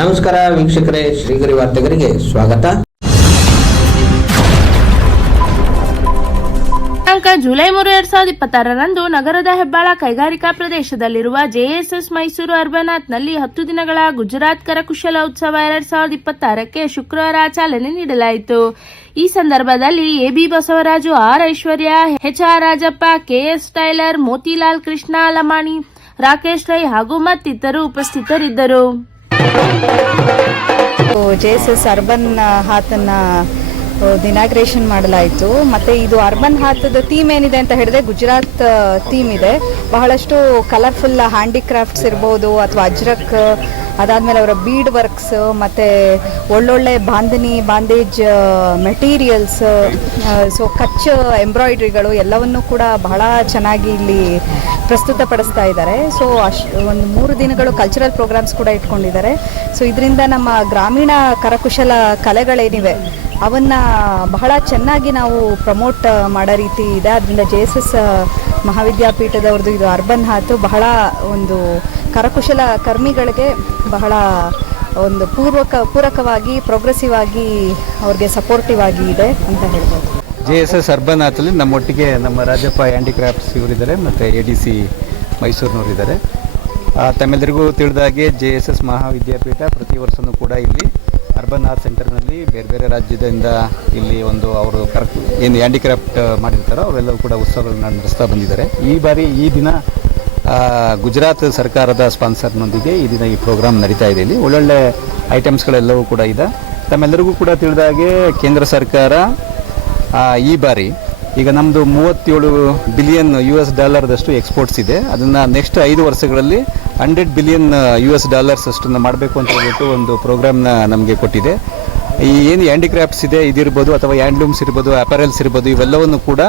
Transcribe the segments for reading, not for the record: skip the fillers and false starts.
ನಮಸ್ಕಾರ ವೀಕ್ಷಕರೇ, ಶ್ರೀಗರಿ ವಾರ್ತೆಗರಿಗೆ ಸ್ವಾಗತ. ಜುಲೈ 3, 2026ರಂದು ನಗರದ ಹೆಬ್ಬಾಳ ಕೈಗಾರಿಕಾ ಪ್ರದೇಶದಲ್ಲಿರುವ ಜೆಎಸ್ಎಸ್ ಮೈಸೂರು ಅರ್ಬನಾಥ್ನಲ್ಲಿ 10 ದಿನಗಳ ಗುಜರಾತ್ ಕರಕುಶಲ ಉತ್ಸವ 2026ಕ್ಕೆ ಶುಕ್ರವಾರ ಚಾಲನೆ ನೀಡಲಾಯಿತು. ಈ ಸಂದರ್ಭದಲ್ಲಿ A B Basavaraju, R Aishwarya, H R Rajappa, K S Tailor, Motilal, Krishna Lamani, Rakesh Rai ಹಾಗೂ ಮತ್ತಿತರರು ಉಪಸ್ಥಿತರಿದ್ದರು. ಜೆಎಸ್ಎಸ್ ಅರ್ಬನ್ ಹಾತನ್ನ ಇನಾಗ್ರೇಷನ್ ಮಾಡಲಾಯಿತು. ಮತ್ತು ಇದು ಅರ್ಬನ್ ಹಾತದ ಥೀಮ್ ಏನಿದೆ ಅಂತ ಹೇಳಿದ್ರೆ ಗುಜರಾತ್ ಥೀಮ್ ಇದೆ. ಬಹಳಷ್ಟು ಕಲರ್ಫುಲ್ ಹ್ಯಾಂಡಿಕ್ರಾಫ್ಟ್ಸ್ ಇರ್ಬೋದು ಅಥವಾ ಅಜ್ರಕ್, ಅದಾದಮೇಲೆ ಅವರ ಬೀಡ್ ವರ್ಕ್ಸ್ ಮತ್ತು ಒಳ್ಳೊಳ್ಳೆ ಬಾಂಡೇಜ್ ಮೆಟೀರಿಯಲ್ಸ್, ಸೊ ಕಚ್ ಎಂಬ್ರಾಯ್ಡ್ರಿಗಳು ಎಲ್ಲವನ್ನೂ ಕೂಡ ಬಹಳ ಚೆನ್ನಾಗಿ ಇಲ್ಲಿ ಪ್ರಸ್ತುತಪಡಿಸ್ತಾ ಇದ್ದಾರೆ. ಸೊ ಒಂದು 3 ದಿನಗಳು ಕಲ್ಚರಲ್ ಪ್ರೋಗ್ರಾಮ್ಸ್ ಕೂಡ ಇಟ್ಕೊಂಡಿದ್ದಾರೆ. ಸೊ ಇದರಿಂದ ನಮ್ಮ ಗ್ರಾಮೀಣ ಕರಕುಶಲ ಕಲೆಗಳೇನಿವೆ ಅವನ್ನು ಬಹಳ ಚೆನ್ನಾಗಿ ನಾವು ಪ್ರಮೋಟ್ ಮಾಡೋ ರೀತಿ ಇದೆ. ಅದರಿಂದ ಜೆಎಸ್ಎಸ್ ಮಹಾವಿದ್ಯಾಪೀಠದವ್ರದ್ದು ಇದು ಅರ್ಬನ್ ಹಾತು ಬಹಳ ಒಂದು ಕರಕುಶಲ ಕರ್ಮಿಗಳಿಗೆ ಬಹಳ ಒಂದು ಪೂರಕವಾಗಿ ಪ್ರೋಗ್ರೆಸಿವ್ ಆಗಿ ಅವ್ರಿಗೆ ಸಪೋರ್ಟಿವ್ ಆಗಿ ಇದೆ ಅಂತ ಹೇಳ್ಬೋದು. ಜೆಎಸ್ಎಸ್ ಅರ್ಬನ್ ಹಾತಲ್ಲಿ ನಮ್ಮೊಟ್ಟಿಗೆ ನಮ್ಮ ರಾಜಪ್ಪ ಹ್ಯಾಂಡಿಕ್ರಾಫ್ಟ್ಸ್ ಇವರಿದ್ದಾರೆ ಮತ್ತು ADC ಮೈಸೂರಿನವರಿದ್ದಾರೆ. ತಮ್ಮೆಲ್ಲರಿಗೂ ತಿಳಿದಾಗೆ ಜೆಎಸ್ಎಸ್ ಮಹಾವಿದ್ಯಾಪೀಠ ಪ್ರತಿ ವರ್ಷವೂ ಕೂಡ ಇಲ್ಲಿ ಅರ್ಬನ್ ಆರ್ಟ್ ಸೆಂಟರ್ನಲ್ಲಿ ಬೇರೆ ಬೇರೆ ರಾಜ್ಯದಿಂದ ಇಲ್ಲಿ ಒಂದು ಅವರು ಏನು ಹ್ಯಾಂಡಿಕ್ರಾಫ್ಟ್ ಮಾಡಿರ್ತಾರೋ ಅವರೆಲ್ಲರೂ ಕೂಡ ಉತ್ಸವಗಳನ್ನ ನಡೆಸ್ತಾ ಬಂದಿದ್ದಾರೆ. ಈ ಬಾರಿ ಈ ದಿನ ಗುಜರಾತ್ ಸರ್ಕಾರದ ಸ್ಪಾನ್ಸರ್ನೊಂದಿಗೆ ಈ ದಿನ ಈ ಪ್ರೋಗ್ರಾಮ್ ನಡೀತಾ ಇದೆ. ಇಲ್ಲಿ ಒಳ್ಳೊಳ್ಳೆ ಐಟಮ್ಸ್ಗಳೆಲ್ಲವೂ ಕೂಡ ಇದೆ. ತಮ್ಮೆಲ್ಲರಿಗೂ ಕೂಡ ತಿಳಿದಾಗೆ ಕೇಂದ್ರ ಸರ್ಕಾರ ಈ ಬಾರಿ ಈಗ ನಮ್ಮದು $37 ಬಿಲಿಯನ್ US ಎಕ್ಸ್ಪೋರ್ಟ್ಸ್ ಇದೆ. ಅದನ್ನು ನೆಕ್ಸ್ಟ್ 5 ವರ್ಷಗಳಲ್ಲಿ $100 ಬಿಲಿಯನ್ US ಅಷ್ಟನ್ನು ಮಾಡಬೇಕು ಅಂತ ಹೇಳ್ಬಿಟ್ಟು ಒಂದು ಪ್ರೋಗ್ರಾಮ್ನ ನಮಗೆ ಕೊಟ್ಟಿದೆ. ಈ ಏನು ಹ್ಯಾಂಡಿಕ್ರಾಫ್ಟ್ಸ್ ಇದೆ ಇದಿರ್ಬೋದು ಅಥವಾ ಹ್ಯಾಂಡ್ಲೂಮ್ಸ್ ಇರ್ಬೋದು, ಅಪರೆಲ್ಸ್ ಇರ್ಬೋದು, ಇವೆಲ್ಲವನ್ನು ಕೂಡ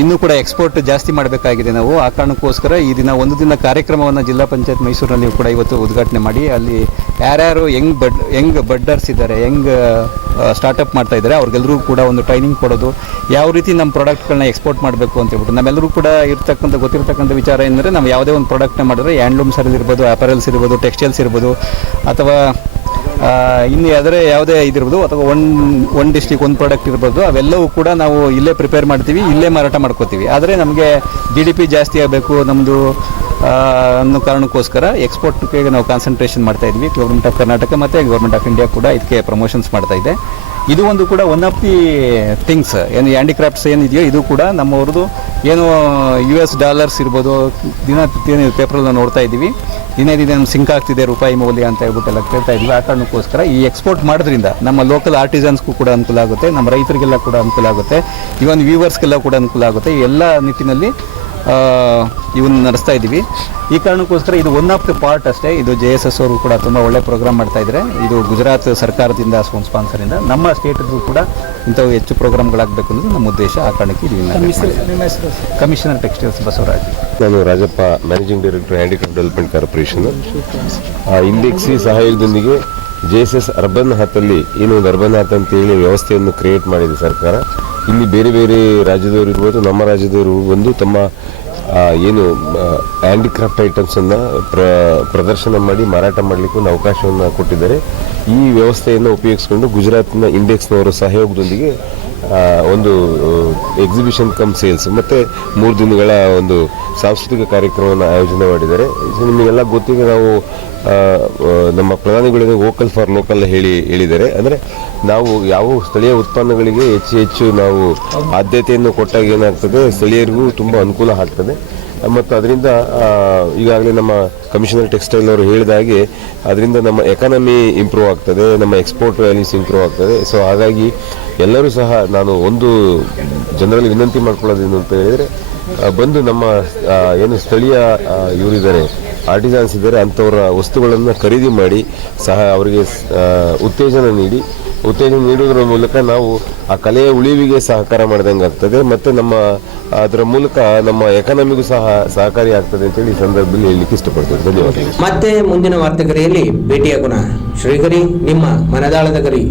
ಇನ್ನೂ ಕೂಡ ಎಕ್ಸ್ಪೋರ್ಟ್ ಜಾಸ್ತಿ ಮಾಡಬೇಕಾಗಿದೆ ನಾವು. ಆ ಕಾರಣಕ್ಕೋಸ್ಕರ ಈ ದಿನ ಒಂದು ದಿನ ಕಾರ್ಯಕ್ರಮವನ್ನು ಜಿಲ್ಲಾ ಪಂಚಾಯತ್ ಮೈಸೂರಿನಲ್ಲಿ ಕೂಡ ಇವತ್ತು ಉದ್ಘಾಟನೆ ಮಾಡಿ ಅಲ್ಲಿ ಯಾರ್ಯಾರು ಯಂಗ್ ಬಡ್ಡರ್ಸ್ ಇದ್ದಾರೆ, ಯಂಗ್ ಸ್ಟಾರ್ಟಪ್ ಮಾಡ್ತಾ ಇದ್ದಾರೆ, ಅವ್ರಿಗೆಲ್ಲರೂ ಕೂಡ ಒಂದು ಟ್ರೈನಿಂಗ್ ಕೊಡೋದು, ಯಾವ ರೀತಿ ನಮ್ಮ ಪ್ರಾಡಕ್ಟ್ಗಳನ್ನ ಎಕ್ಸ್ಪೋರ್ಟ್ ಮಾಡಬೇಕು ಅಂತ ಹೇಳ್ಬಿಟ್ಟು ನಮ್ಮೆಲ್ಲರೂ ಕೂಡ ಗೊತ್ತಿರ್ತಕ್ಕಂಥ ವಿಚಾರ ಏನಂದರೆ ನಾವು ಯಾವುದೇ ಒಂದು ಪ್ರಾಡಕ್ಟ್ನ ಮಾಡಿದ್ರೆ ಹ್ಯಾಂಡ್ಲೂಮ್ಸ್ ಇರ್ಬೋದು, ಅಪರೆಲ್ಸ್ ಇರ್ಬೋದು, ಟೆಕ್ಸ್ಟೈಲ್ಸ್ ಇರ್ಬೋದು, ಅಥವಾ ಇನ್ನು ಯಾವುದೇ ಇದಿರ್ಬೋದು, ಅಥವಾ ಒಂದು ಡಿಸ್ಟ್ರಿಕ್ಟ್ ಒಂದು ಪ್ರಾಡಕ್ಟ್ ಇರ್ಬೋದು, ಅವೆಲ್ಲವೂ ಕೂಡ ನಾವು ಇಲ್ಲೇ ಪ್ರಿಪೇರ್ ಮಾಡ್ತೀವಿ, ಇಲ್ಲೇ ಮಾರಾಟ ಮಾಡ್ಕೋತೀವಿ. ಆದರೆ ನಮಗೆ GDP ಜಾಸ್ತಿ ಆಗಬೇಕು ನಮ್ಮದು ಅನ್ನೋ ಕಾರಣಕ್ಕೋಸ್ಕರ ಎಕ್ಸ್ಪೋರ್ಟ್ಗೆ ನಾವು ಕಾನ್ಸಂಟ್ರೇಷನ್ ಮಾಡ್ತಾ ಇದ್ವಿ. ಗೌರ್ಮೆಂಟ್ ಆಫ್ ಕರ್ನಾಟಕ ಮತ್ತು ಗೌರ್ಮೆಂಟ್ ಆಫ್ ಇಂಡಿಯಾ ಕೂಡ ಇದಕ್ಕೆ ಪ್ರಮೋಷನ್ಸ್ ಮಾಡ್ತಾ ಇದೆ. ಇದು ಒಂದು ಕೂಡ ಒನ್ ಆಫ್ ದಿ ಥಿಂಗ್ಸ್ ಏನು ಹ್ಯಾಂಡಿಕ್ರಾಫ್ಟ್ಸ್ ಏನಿದೆಯೋ ಇದು ಕೂಡ ನಮ್ಮವ್ರದ್ದು ಏನು US ಇರ್ಬೋದು. ದಿನ ಪೇಪರಲ್ಲಿ ನೋಡ್ತಾ ಇದ್ದೀವಿ, ದಿನೇ ನಮ್ಮ ಸಿಂಕ್ ಆಗ್ತಿದೆ ರೂಪಾಯಿ ಮೌಲ್ಯ ಅಂತ ಹೇಳ್ಬಿಟ್ಟೆಲ್ಲ ಕೇಳ್ತಾ ಇದ್ವಿ. ಆ ಕಾರಣಕ್ಕೋಸ್ಕರ ಈ ಎಕ್ಸ್ಪೋರ್ಟ್ ಮಾಡೋದ್ರಿಂದ ನಮ್ಮ ಲೋಕಲ್ ಆರ್ಟಿಸನ್ಸ್ಗೂ ಕೂಡ ಅನುಕೂಲ ಆಗುತ್ತೆ, ನಮ್ಮ ರೈತರಿಗೆಲ್ಲ ಕೂಡ ಅನುಕೂಲ ಆಗುತ್ತೆ, ಇವನ್ ವ್ಯೂವರ್ಸ್ಗೆಲ್ಲ ಕೂಡ ಅನುಕೂಲ ಆಗುತ್ತೆ. ಎಲ್ಲ ನಿಟ್ಟಿನಲ್ಲಿ ಇವನ್ನ ನಡೆಸ್ತಾ ಇದ್ದೀವಿ. ಈ ಕಾರಣಕ್ಕೋಸ್ಕರ ಇದು ಒನ್ ಆಫ್ ದ ಪಾರ್ಟ್ ಅಷ್ಟೇ. ಇದು JSS ಅವರು ಕೂಡ ತುಂಬ ಒಳ್ಳೆ ಪ್ರೋಗ್ರಾಮ್ ಮಾಡ್ತಾ ಇದ್ದಾರೆ. ಇದು ಗುಜರಾತ್ ಸರ್ಕಾರದಿಂದ ಸ್ಪಾನ್ಸರಿಂದ ನಮ್ಮ ಸ್ಟೇಟ್ಗೂ ಕೂಡ ಇಂಥವು ಹೆಚ್ಚು ಪ್ರೋಗ್ರಾಮ್ಗಳಾಗಬೇಕು ಅನ್ನೋದು ನಮ್ಮ ಉದ್ದೇಶ. ಆ ಕಾರಣಕ್ಕೆ ಇದು ಕಮಿಷನರ್ ಟೆಕ್ಸ್ಟೈಲ್ಸ್ ಬಸವರಾಜ್. ನಾನು Rajappa, managing director handicraft development corporation. ಇಂಡೆಕ್ಸಿ ಸಹಯೋಗದೊಂದಿಗೆ JSS ಅರ್ಬನ್ ಹಾತಲ್ಲಿ ಏನು ಒಂದು ಅರ್ಬನ್ ಹಾತ್ ಅಂತೇಳಿ ವ್ಯವಸ್ಥೆಯನ್ನು ಕ್ರಿಯೇಟ್ ಮಾಡಿದೆ ಸರ್ಕಾರ. ಇಲ್ಲಿ ಬೇರೆ ಬೇರೆ ರಾಜ್ಯದವರು ಇರ್ಬೋದು, ನಮ್ಮ ರಾಜ್ಯದವರು ಬಂದು ತಮ್ಮ ಏನು ಹ್ಯಾಂಡಿಕ್ರಾಫ್ಟ್ ಐಟಮ್ಸನ್ನು ಪ್ರದರ್ಶನ ಮಾಡಿ ಮಾರಾಟ ಮಾಡಲಿಕ್ಕೆ ಒಂದು ಅವಕಾಶವನ್ನು ಕೊಟ್ಟಿದ್ದಾರೆ. ಈ ವ್ಯವಸ್ಥೆಯನ್ನು ಉಪಯೋಗಿಸಿಕೊಂಡು ಗುಜರಾತ್ನ ಇಂಡೆಕ್ಸ್ನವರ ಸಹಯೋಗದೊಂದಿಗೆ ಒಂದು ಎಕ್ಸಿಬಿಷನ್ ಕಮ್ ಸೇಲ್ಸ್ ಮತ್ತು 3 ದಿನಗಳ ಒಂದು ಸಾಂಸ್ಕೃತಿಕ ಕಾರ್ಯಕ್ರಮವನ್ನು ಆಯೋಜನೆ ಮಾಡಿದ್ದಾರೆ. ನಿಮಗೆಲ್ಲ ಗೊತ್ತಿದೆ, ನಾವು ನಮ್ಮ ಪ್ರಧಾನಿಗಳಿಗೆ ವೋಕಲ್ ಫಾರ್ ಲೋಕಲ್ ಹೇಳಿದ್ದಾರೆ. ಅಂದರೆ ನಾವು ಯಾವ ಸ್ಥಳೀಯ ಉತ್ಪನ್ನಗಳಿಗೆ ಹೆಚ್ಚು ನಾವು ಆದ್ಯತೆಯನ್ನು ಕೊಟ್ಟಾಗ ಏನಾಗ್ತದೆ, ಸ್ಥಳೀಯರಿಗೂ ತುಂಬ ಅನುಕೂಲ ಆಗ್ತದೆ. ಮತ್ತು ಅದರಿಂದ ಈಗಾಗಲೇ ನಮ್ಮ ಕಮಿಷನರ್ ಟೆಕ್ಸ್ಟೈಲ್ ಅವರು ಹೇಳಿದ ಹಾಗೆ ಅದರಿಂದ ನಮ್ಮ ಎಕಾನಮಿ ಇಂಪ್ರೂವ್ ಆಗ್ತದೆ, ನಮ್ಮ ಎಕ್ಸ್ಪೋರ್ಟ್ ವ್ಯಾಲ್ಯೂಸ್ ಇಂಪ್ರೂವ್ ಆಗ್ತದೆ. ಸೊ ಹಾಗಾಗಿ ಎಲ್ಲರೂ ಸಹ ನಾನು ಒಂದು ಜನರಲ್ಲಿ ವಿನಂತಿ ಮಾಡ್ಕೊಳ್ಳೋದೇನು ಅಂತ ಹೇಳಿದರೆ, ಬಂದು ನಮ್ಮ ಏನು ಸ್ಥಳೀಯ ಇವರಿದ್ದಾರೆ, ಆರ್ಟಿಸನ್ಸ್ ಇದ್ದಾರೆ, ಅಂಥವರ ವಸ್ತುಗಳನ್ನು ಖರೀದಿ ಮಾಡಿ ಸಹ ಅವರಿಗೆ ಉತ್ತೇಜನ ನೀಡುವುದರ ಮೂಲಕ ನಾವು ಆ ಕಲೆಯ ಉಳಿವಿಗೆ ಸಹಕಾರ ಮಾಡಿದಂಗೆ ಆಗ್ತದೆ ಮತ್ತು ನಮ್ಮ ಅದರ ಮೂಲಕ ನಮ್ಮ ಎಕಾನಮಿಗೂ ಸಹ ಸಹಕಾರಿ ಆಗ್ತದೆ ಅಂತೇಳಿ ಈ ಸಂದರ್ಭದಲ್ಲಿ ಹೇಳಲಿಕ್ಕೆ ಇಷ್ಟಪಡ್ತೇವೆ. ಧನ್ಯವಾದಗಳು. ಮತ್ತೆ ಮುಂದಿನ ವಾರ್ತೆಗರಿಯಲ್ಲಿ ಭೇಟಿಯಾಗೋಣ. ಶ್ರೀಗರಿ, ನಿಮ್ಮ ಮನದಾಳದ ಗರಿ.